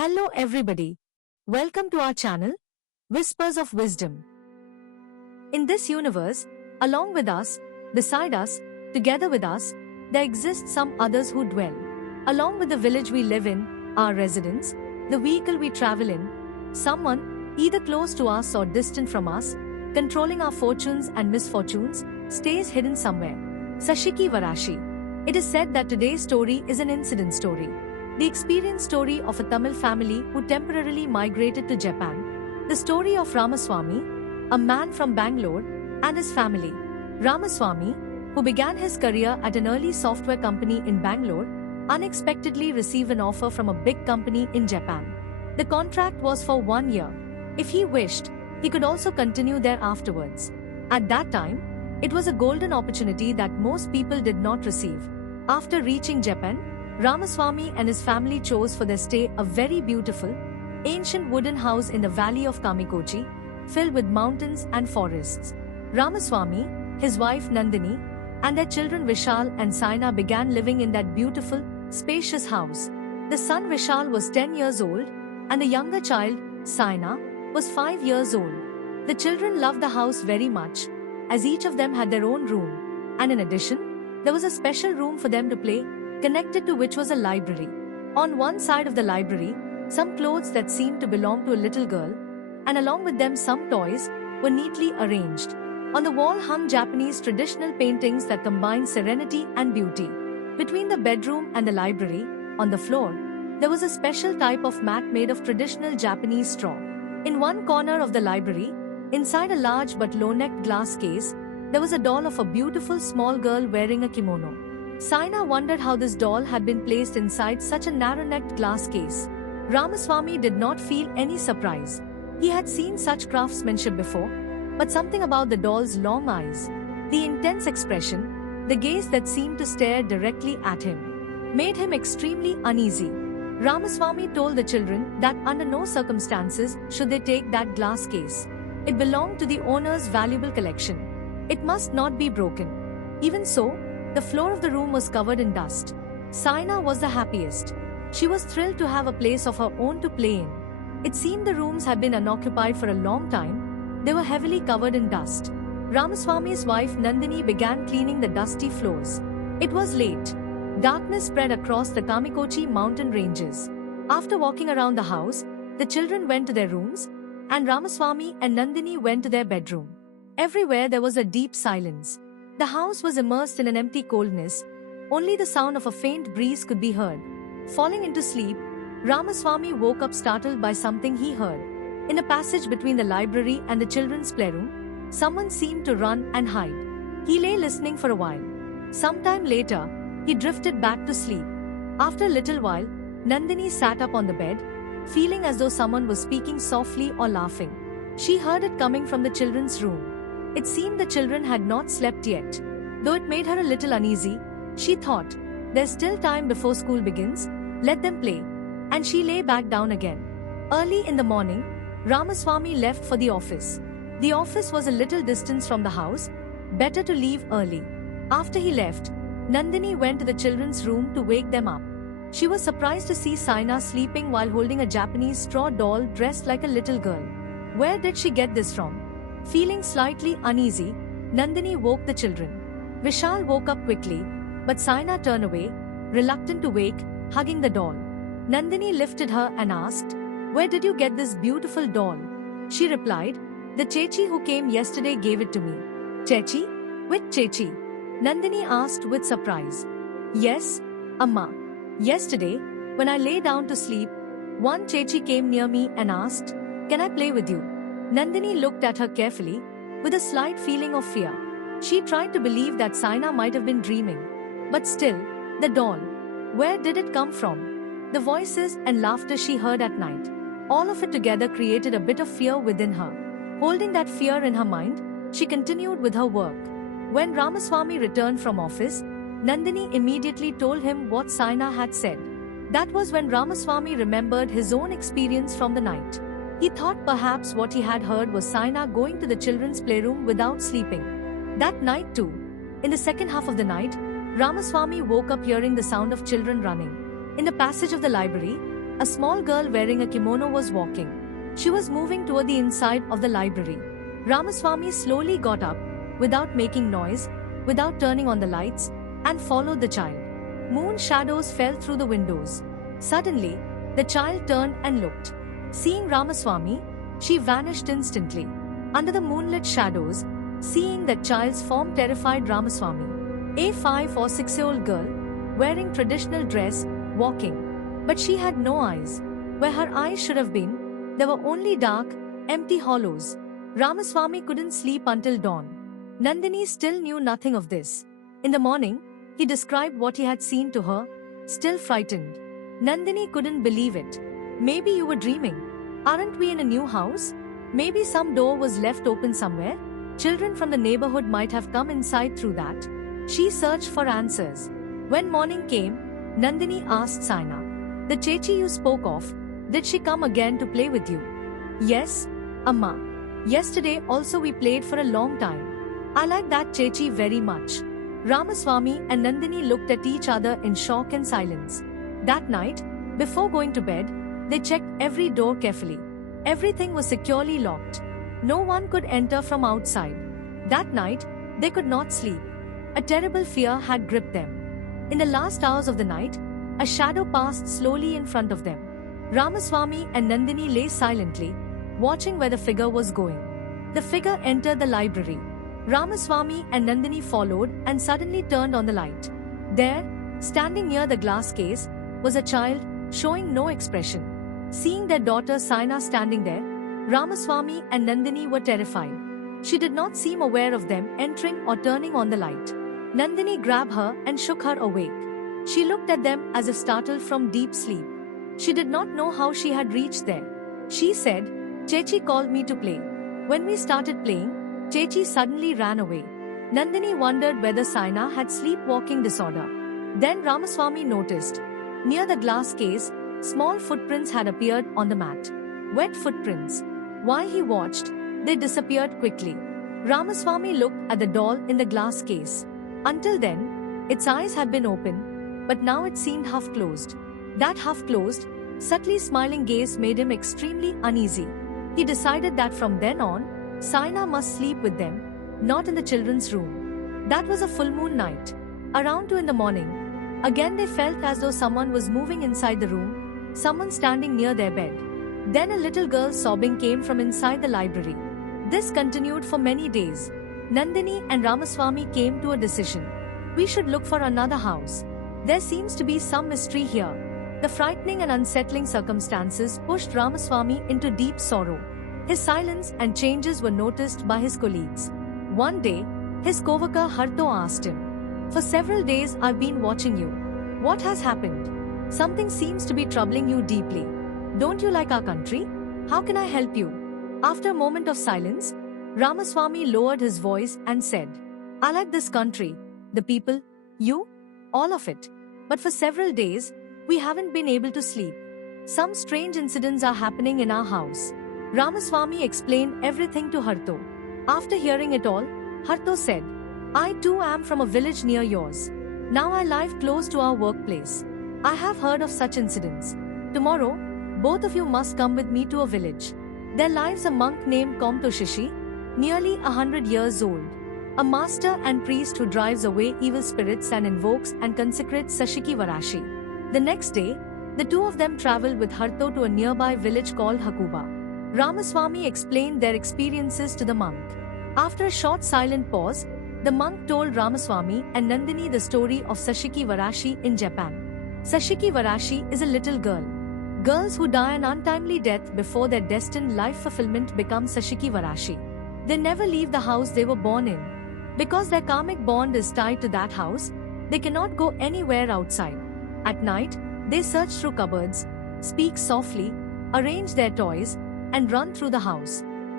Hello everybody. Welcome to our channel, Whispers of Wisdom. In this universe, along with us, beside us, together with us, there exist some others who dwell. Along with the village we live in, our residence, the vehicle we travel in, someone, either close to us or distant from us, controlling our fortunes and misfortunes, stays hidden somewhere. Sashiki Varashi. It is said that today's story is an incident story. The experience story of a Tamil family who temporarily migrated to Japan. The story of Ramaswamy, a man from Bangalore, and his family. Ramaswamy, who began his career at an early software company in Bangalore, unexpectedly received an offer from a big company in Japan. The contract was for 1 year. If he wished, he could also continue there afterwards. At that time, it was a golden opportunity that most people did not receive. After reaching Japan, Ramaswamy and his family chose for their stay a very beautiful, ancient wooden house in the valley of Kamikochi, filled with mountains and forests. Ramaswamy, his wife Nandini, and their children Vishal and Saina began living in that beautiful, spacious house. The son Vishal was 10 years old, and the younger child, Saina, was 5 years old. The children loved the house very much, as each of them had their own room, and in addition, there was a special room for them to play, connected to which was a library. On one side of the library, some clothes that seemed to belong to a little girl, and along with them some toys, were neatly arranged. On the wall hung Japanese traditional paintings that combined serenity and beauty. Between the bedroom and the library, on the floor, there was a special type of mat made of traditional Japanese straw. In one corner of the library, inside a large but low-necked glass case, there was a doll of a beautiful small girl wearing a kimono. Saina wondered how this doll had been placed inside such a narrow-necked glass case. Ramaswamy did not feel any surprise. He had seen such craftsmanship before, but something about the doll's long eyes, the intense expression, the gaze that seemed to stare directly at him, made him extremely uneasy. Ramaswamy told the children that under no circumstances should they take that glass case. It belonged to the owner's valuable collection. It must not be broken. Even so, the floor of the room was covered in dust. Saina was the happiest. She was thrilled to have a place of her own to play in. It seemed the rooms had been unoccupied for a long time. They were heavily covered in dust. Ramaswamy's wife Nandini began cleaning the dusty floors. It was late. Darkness spread across the Kamikochi mountain ranges. After walking around the house, the children went to their rooms, and Ramaswamy and Nandini went to their bedroom. Everywhere there was a deep silence. The house was immersed in an empty coldness. Only the sound of a faint breeze could be heard. Falling into sleep, Ramaswamy woke up startled by something he heard. In a passage between the library and the children's playroom, someone seemed to run and hide. He lay listening for a while. Sometime later, he drifted back to sleep. After a little while, Nandini sat up on the bed, feeling as though someone was speaking softly or laughing. She heard it coming from the children's room. It seemed the children had not slept yet. Though it made her a little uneasy, she thought, there's still time before school begins, let them play. And she lay back down again. Early in the morning, Ramaswamy left for the office. The office was a little distance from the house, better to leave early. After he left, Nandini went to the children's room to wake them up. She was surprised to see Saina sleeping while holding a Japanese straw doll dressed like a little girl. Where did she get this from? Feeling slightly uneasy, Nandini woke the children. Vishal woke up quickly, but Saina turned away, reluctant to wake, hugging the doll. Nandini lifted her and asked, "Where did you get this beautiful doll?" She replied, "The Chechi who came yesterday gave it to me." "Chechi? Which Chechi?" Nandini asked with surprise. "Yes, Amma. Yesterday, when I lay down to sleep, one Chechi came near me and asked, 'Can I play with you?'" Nandini looked at her carefully, with a slight feeling of fear. She tried to believe that Saina might have been dreaming. But still, the doll. Where did it come from? The voices and laughter she heard at night. All of it together created a bit of fear within her. Holding that fear in her mind, she continued with her work. When Ramaswamy returned from office, Nandini immediately told him what Saina had said. That was when Ramaswamy remembered his own experience from the night. He thought perhaps what he had heard was Saina going to the children's playroom without sleeping. That night too, in the second half of the night, Ramaswamy woke up hearing the sound of children running. In the passage of the library, a small girl wearing a kimono was walking. She was moving toward the inside of the library. Ramaswamy slowly got up, without making noise, without turning on the lights, and followed the child. Moon shadows fell through the windows. Suddenly, the child turned and looked. Seeing Ramaswamy, she vanished instantly. Under the moonlit shadows, seeing that child's form terrified Ramaswamy. A 5 or 6-year-old girl, wearing traditional dress, walking. But she had no eyes. Where her eyes should have been, there were only dark, empty hollows. Ramaswamy couldn't sleep until dawn. Nandini still knew nothing of this. In the morning, he described what he had seen to her, still frightened. Nandini couldn't believe it. Maybe you were dreaming. Aren't we in a new house? Maybe some door was left open somewhere. Children from the neighborhood might have come inside through that. She searched for answers. When morning came, Nandini asked Saina, "The Chechi you spoke of, did she come again to play with you?" "Yes, Amma. Yesterday also we played for a long time. I like that Chechi very much." Ramaswamy and Nandini looked at each other in shock and silence. That night, before going to bed, they checked every door carefully. Everything was securely locked. No one could enter from outside. That night, they could not sleep. A terrible fear had gripped them. In the last hours of the night, a shadow passed slowly in front of them. Ramaswamy and Nandini lay silently, watching where the figure was going. The figure entered the library. Ramaswamy and Nandini followed and suddenly turned on the light. There, standing near the glass case, was a child, showing no expression. Seeing their daughter Saina standing there, Ramaswamy and Nandini were terrified. She did not seem aware of them entering or turning on the light. Nandini grabbed her and shook her awake. She looked at them as if startled from deep sleep. She did not know how she had reached there. She said, "Chechi called me to play. When we started playing, Chechi suddenly ran away." Nandini wondered whether Saina had sleepwalking disorder. Then Ramaswamy noticed. Near the glass case, small footprints had appeared on the mat. Wet footprints. While he watched, they disappeared quickly. Ramaswamy looked at the doll in the glass case. Until then, its eyes had been open, but now it seemed half-closed. That half-closed, subtly smiling gaze made him extremely uneasy. He decided that from then on, Saina must sleep with them, not in the children's room. That was a full moon night. Around 2 in the morning, again they felt as though someone was moving inside the room, someone standing near their bed. Then a little girl sobbing came from inside the library. This continued for many days. Nandini and Ramaswamy came to a decision. We should look for another house. There seems to be some mystery here. The frightening and unsettling circumstances pushed Ramaswamy into deep sorrow. His silence and changes were noticed by his colleagues. One day, his coworker Harto asked him, "For several days I've been watching you. What has happened? Something seems to be troubling you deeply. Don't you like our country? How can I help you?" After a moment of silence, Ramaswamy lowered his voice and said, "I like this country, the people, you, all of it. But for several days, we haven't been able to sleep. Some strange incidents are happening in our house." Ramaswamy explained everything to Harto. After hearing it all, Harto said, "I too am from a village near yours. Now I live close to our workplace. I have heard of such incidents. Tomorrow, both of you must come with me to a village. There lives a monk named Komtoshishi, nearly 100 years old. A master and priest who drives away evil spirits and invokes and consecrates Sashiki Varashi." The next day, the two of them traveled with Harto to a nearby village called Hakuba. Ramaswamy explained their experiences to the monk. After a short silent pause, the monk told Ramaswamy and Nandini the story of Sashiki Varashi in Japan. Sashiki Varashi is a little girl. Girls who die an untimely death before their destined life fulfillment become Sashiki Varashi. They never leave the house they were born in. Because their karmic bond is tied to that house, they cannot go anywhere outside. At night, they search through cupboards, speak softly, arrange their toys, and run through the house.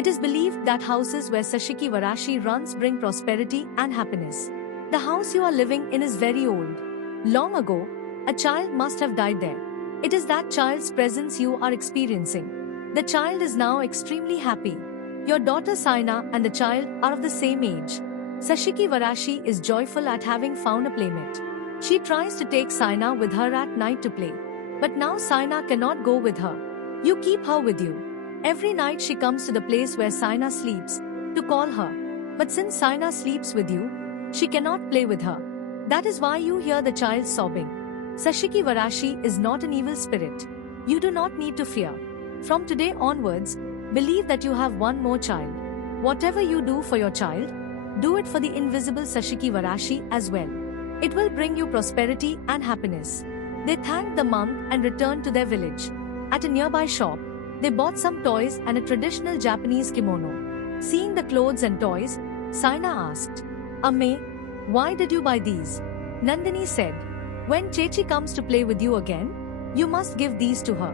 It is believed that houses where Sashiki Varashi runs bring prosperity and happiness. The house you are living in is very old. Long ago, a child must have died there. It is that child's presence you are experiencing. The child is now extremely happy. Your daughter Saina and the child are of the same age. Sashiki Varashi is joyful at having found a playmate. She tries to take Saina with her at night to play. But now Saina cannot go with her. You keep her with you. Every night she comes to the place where Saina sleeps to call her. But since Saina sleeps with you, she cannot play with her. That is why you hear the child sobbing. Sashiki Varashi is not an evil spirit. You do not need to fear. From today onwards, believe that you have one more child. Whatever you do for your child, do it for the invisible Sashiki Varashi as well. It will bring you prosperity and happiness. They thanked the monk and returned to their village. At a nearby shop, they bought some toys and a traditional Japanese kimono. Seeing the clothes and toys, Saina asked, Amme, why did you buy these? Nandini said, when Chechi comes to play with you again, you must give these to her.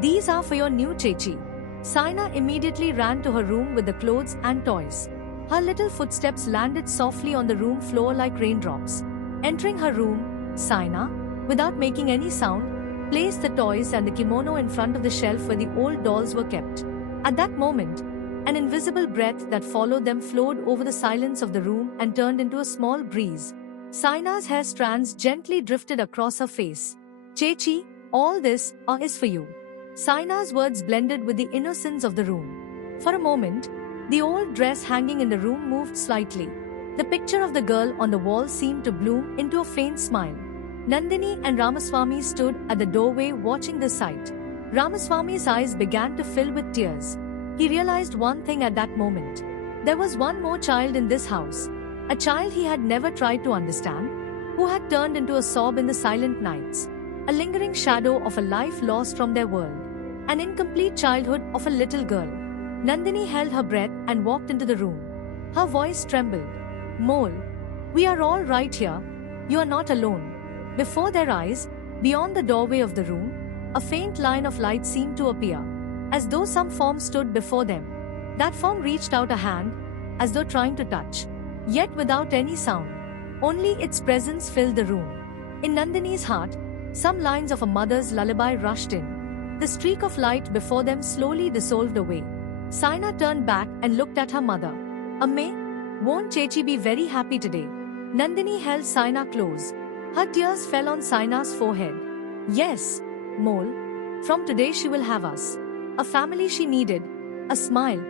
These are for your new Chechi. Saina immediately ran to her room with the clothes and toys. Her little footsteps landed softly on the room floor like raindrops. Entering her room, Saina, without making any sound, placed the toys and the kimono in front of the shelf where the old dolls were kept. At that moment, an invisible breath that followed them flowed over the silence of the room and turned into a small breeze. Saina's hair strands gently drifted across her face. Chechi, all this is for you. Saina's words blended with the innocence of the room. For a moment, the old dress hanging in the room moved slightly. The picture of the girl on the wall seemed to bloom into a faint smile. Nandini and Ramaswamy stood at the doorway watching the sight. Ramaswamy's eyes began to fill with tears. He realized one thing at that moment. There was one more child in this house. A child he had never tried to understand, who had turned into a sob in the silent nights. A lingering shadow of a life lost from their world. An incomplete childhood of a little girl. Nandini held her breath and walked into the room. Her voice trembled. Mole, we are all right here. You are not alone. Before their eyes, beyond the doorway of the room, a faint line of light seemed to appear, as though some form stood before them. That form reached out a hand, as though trying to touch, yet without any sound. Only its presence filled the room. In Nandini's heart, some lines of a mother's lullaby rushed in. The streak of light before them slowly dissolved away. Saina turned back and looked at her mother. Amme, won't Chechi be very happy today? Nandini held Saina close. Her tears fell on Saina's forehead. Yes, Mole. From today she will have us. A family she needed, a smile,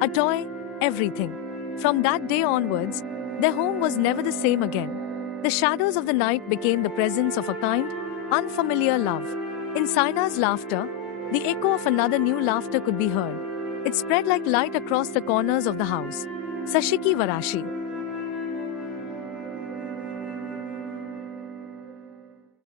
a toy, everything. From that day onwards, their home was never the same again. The shadows of the night became the presence of a kind, unfamiliar love. In Saina's laughter, the echo of another new laughter could be heard. It spread like light across the corners of the house. Sashiki Varashi.